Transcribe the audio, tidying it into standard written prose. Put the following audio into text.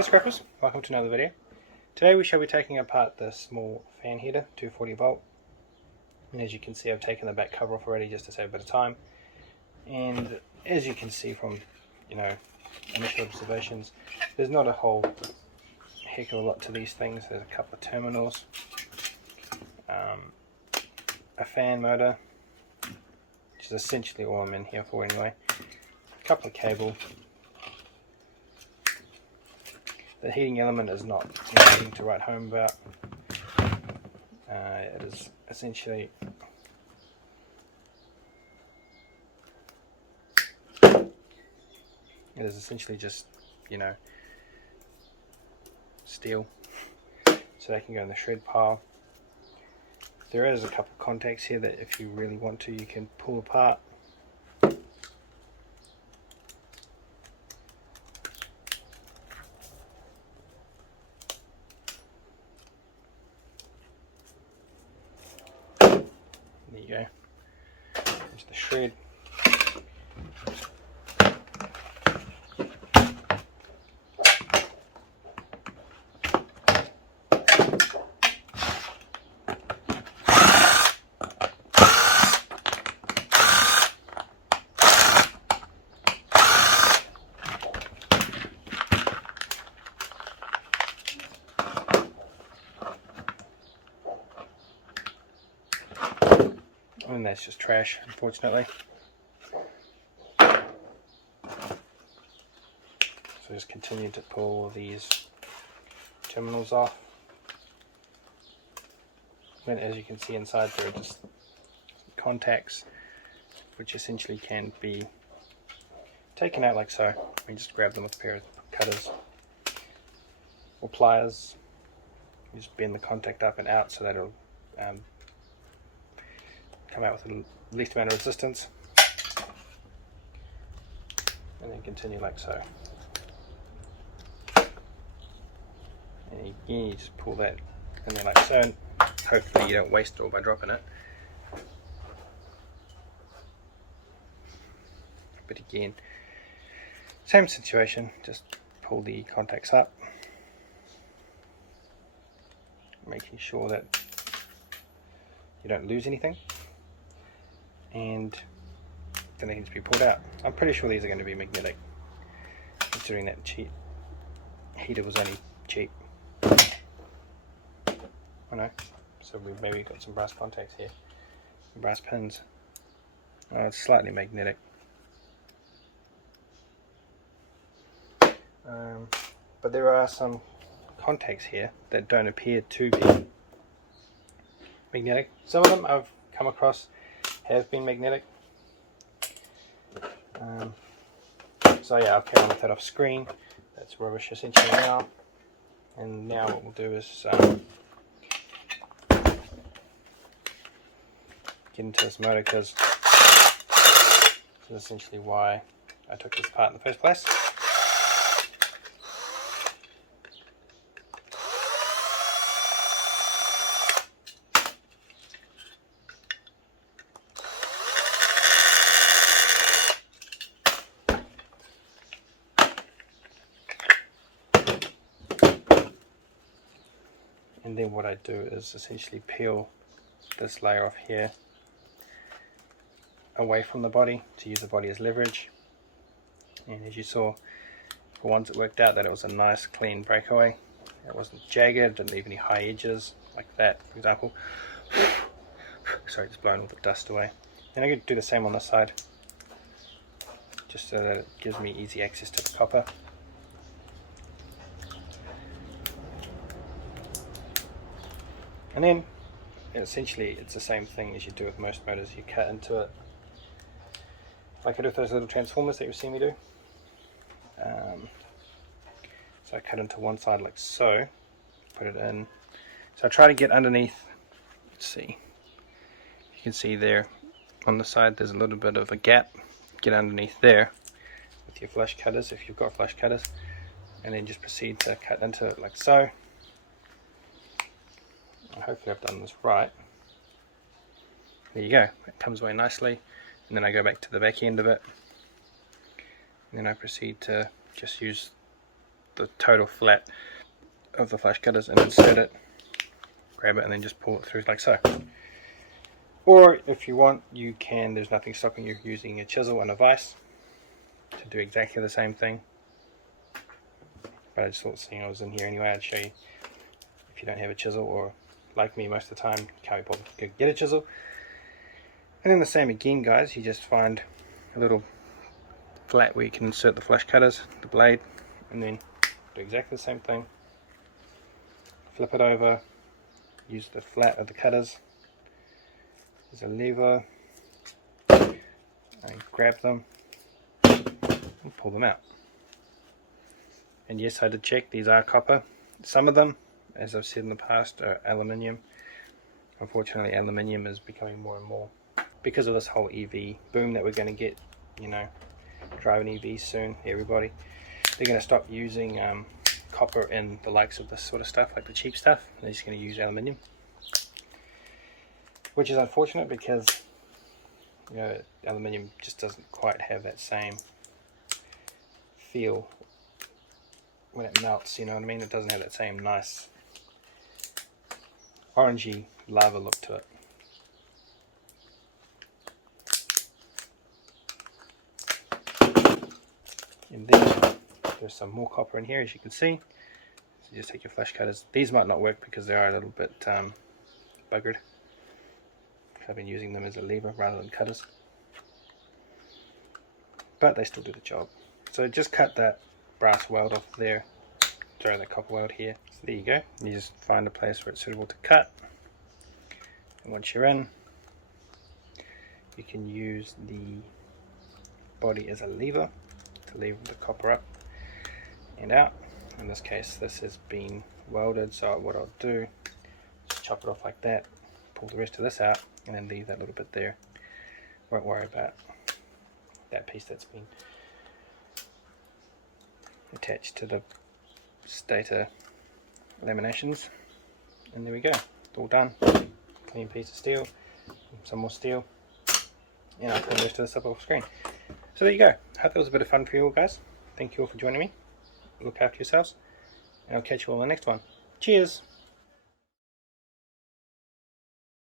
Hey scrappers, welcome to another video. Today we shall be taking apart the small fan heater, 240 volt. And as you can see, I've taken the back cover off already just to save a bit of time. And as you can see from, initial observations, there's not a whole heck of a lot to these things. There's a couple of terminals, a fan motor, which is essentially all I'm in here for anyway, a couple of cable. The heating element is not anything to write home about. It is essentially just, steel, so they can go in the shred pile. There is a couple of contacts here that if you really want to, you can pull apart. There you go. There's the shred. And that's just trash, unfortunately. So just continue to pull all these terminals off. And as you can see inside, there are just contacts which essentially can be taken out like so. You just grab them with a pair of cutters or pliers. You just bend the contact up and out so that it'll come out with the least amount of resistance, and then continue like so. And again, you just pull that in there like so, and hopefully you don't waste it all by dropping it. But again, same situation, just pull the contacts up, making sure that you don't lose anything, and then they need to be pulled out. I'm pretty sure these are going to be magnetic, considering that heater was only cheap. I know, so we maybe got some brass contacts here, some brass pins. It's slightly magnetic. But there are some contacts here that don't appear to be magnetic. Some of them I've come across have been magnetic. So yeah, I'll carry on with that off screen. That's rubbish essentially now. And now what we'll do is get into this motor, because this is essentially why I took this apart in the first place. And then what I do is essentially peel this layer off here away from the body to use the body as leverage. And as you saw, for once it worked out that it was a nice clean breakaway. It wasn't jagged, didn't leave any high edges like that, for example. Sorry, just blowing all the dust away. And I could do the same on this side, just so that it gives me easy access to the copper. And then essentially it's the same thing as you do with most motors. You cut into it like I do with those little transformers that you've seen me do. So I cut into one side like so, put it in. So I try to get underneath. Let's see, you can see there on the side there's a little bit of a gap. Get underneath there with your flush cutters if you've got flush cutters, and then just proceed to cut into it like so. Hopefully I've done this right. There you go, it comes away nicely, and then I go back to the back end of it, and then I proceed to just use the total flat of the flash cutters and insert it, grab it, and then just pull it through like so. Or if you want, you can, there's nothing stopping you using a chisel and a vise to do exactly the same thing. But I just thought, seeing I was in here anyway, I'd show you. If you don't have a chisel, or like me most of the time, can't be bothered to go get a chisel. And then the same again, guys, you just find a little flat where you can insert the flash cutters, the blade, and then do exactly the same thing. Flip it over, use the flat of the cutters. There's a lever, and grab them and pull them out. And yes, I did check, these are copper. Some of them, as I've said in the past, are aluminium. Unfortunately, aluminium is becoming more and more, because of this whole EV boom that we're going to get, you know, driving EVs soon, everybody. They're going to stop using copper in the likes of this sort of stuff, like the cheap stuff. They're just going to use aluminium, which is unfortunate because, you know, aluminium just doesn't quite have that same feel when it melts, you know what I mean? It doesn't have that same nice orangey lava look to it. And then there's some more copper in here, as you can see. So you just take your flash cutters. These might not work because they are a little bit buggered. I've been using them as a lever rather than cutters, but they still do the job. So just cut that brass weld off there, throw that copper weld here. So there you go. You just find a place where it's suitable to cut, and once you're in, you can use the body as a lever to lever the copper up and out. In this case, this has been welded, so what I'll do is chop it off like that, pull the rest of this out, and then leave that little bit there. Won't worry about that piece that's been attached to the stator laminations. And there we go, it's all done. Clean piece of steel, some more steel, and I'll put the rest of this up off screen. So there you go. Hope that was a bit of fun for you all, guys. Thank you all for joining me. Look after yourselves, and I'll catch you all in the next one. Cheers!